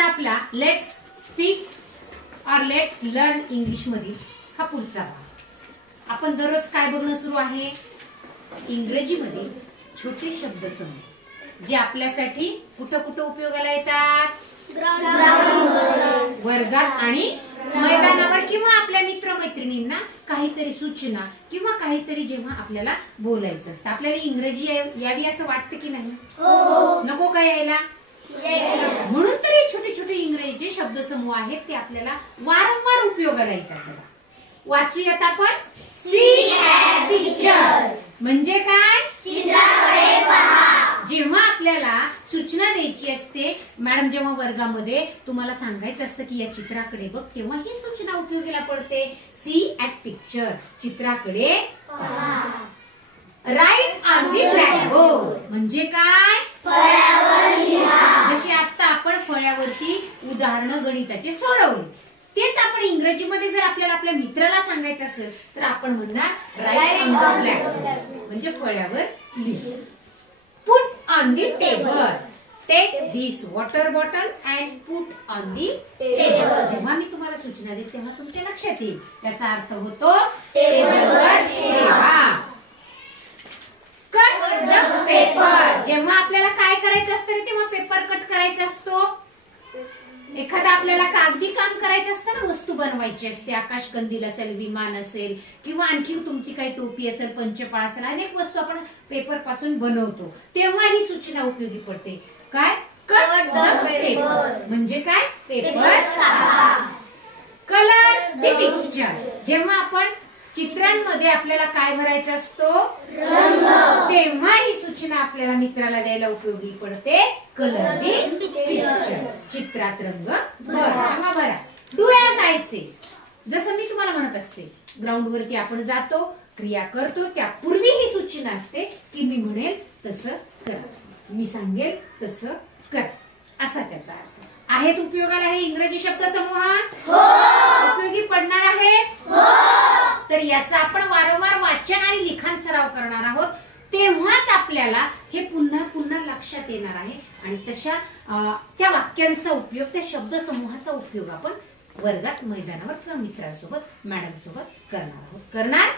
आजचा आपला let's speak और लेट्स लर्न इंग्लिश मधील हा पुढचा भाग। आपण दररोज काय बघणं सुरू आहे, इंग्रजीमध्ये छोटे शब्दसमूह जे आपल्यासाठी कुठं कुठं उपयोगाला येतात, वर्गात आणि मैदानावर, किंवा आपल्या मित्रमैत्रिणींना काहीतरी सूचना किंवा काहीतरी जेव्हा आपल्याला बोलायचं असतं। आपल्याला इंग्रजी यावी असं वाटतं की नाही? नको काय यायला? म्हणून तर हे छोटे छोटे इंग्रजी शब्दसमूह आहेत ते आपल्याला वारंवार उपयोगाला येतात। वाचूयात आपण। सी ॲट पिक्चर म्हणजे काय? चित्राकडे पहा। जेव्हा आपल्याला सूचना द्यायची असते, मॅडम जेव्हा वर्गामध्ये तुम्हाला सांगायचं असतं की या चित्राकडे बघ, तेव्हा ही सूचना उपयोगीला पडते। सी ॲट पिक्चर, चित्राकडे पहा। राईट ऑन दी ब्लॅकबोर्ड म्हणजे काय? फळ्यावर लिहा। जशी आता आपण फळ्यावरती उदाहरणं गणिताचे सोडवली, तेच आपण इंग्रजीमध्ये जर आपल्याला आपल्या मित्राला सांगायचं असेल तर आपण म्हणणार राईट ऑन द ब्लॅकबोर्ड म्हणजे फळ्यावर लिहा। Put on the table, take this water bottle and put on the table. जेव्हा मी तुम्हाला सूचना देते तेव्हा तुमच्या लक्षात येईल, त्याचा अर्थ होतो टेबलवर ठेवा। कट द पेपर, जेव्हा आपल्याला काय करायचं असतं रे तेव्हा पेपर कट करायचा असतो। एखादा आपल्याला कागदी काम करायचं असतं ना, वस्तू बनवायची असते, आकाशकंदील असेल, विमान असेल, किंवा आणखी तुमची काही टोपी असेल, पंचपाळ असेल, अनेक वस्तू आपण पेपर पासून बनवतो, तेव्हा ही सूचना उपयोगी पडते। काय? कट द पेपर म्हणजे काय? पेपर कापा। कलर द पिक्चर, जेव्हा आपण चित्रांमध्ये आपल्याला काय भरायचा असतो, रंग, तेव्हा ही सूचना आपल्याला मित्राला द्यायला उपयोगी पडते। कलर द पिक्चर, चित्रात रंग भरा। डू ॲज आय से, जसं मी तुम्हाला म्हणत असते, ग्राउंड वरती आपण जातो, क्रिया करतो, त्यापूर्वी ही सूचना असते की मी म्हणेल तसं करा, मी सांगेल तसं कर, असा त्याचा अर्थ आहेत। उपयोगाला हे इंग्रजी शब्दसमूह उपयोगी पडणार आहेत। तर याचा आपण वारंवार वाचन आणि लिखाण सराव करणार आहोत, तेव्हाच आपल्याला हे पुन्हा पुन्हा लक्षात येणार आहे आणि तशा त्या वाक्यांचा उपयोग, त्या शब्दसमूहाचा उपयोग आपण वर्गात, मैदानावर किंवा मित्रांसोबत, मॅडम सोबत करणार आहोत। करणार?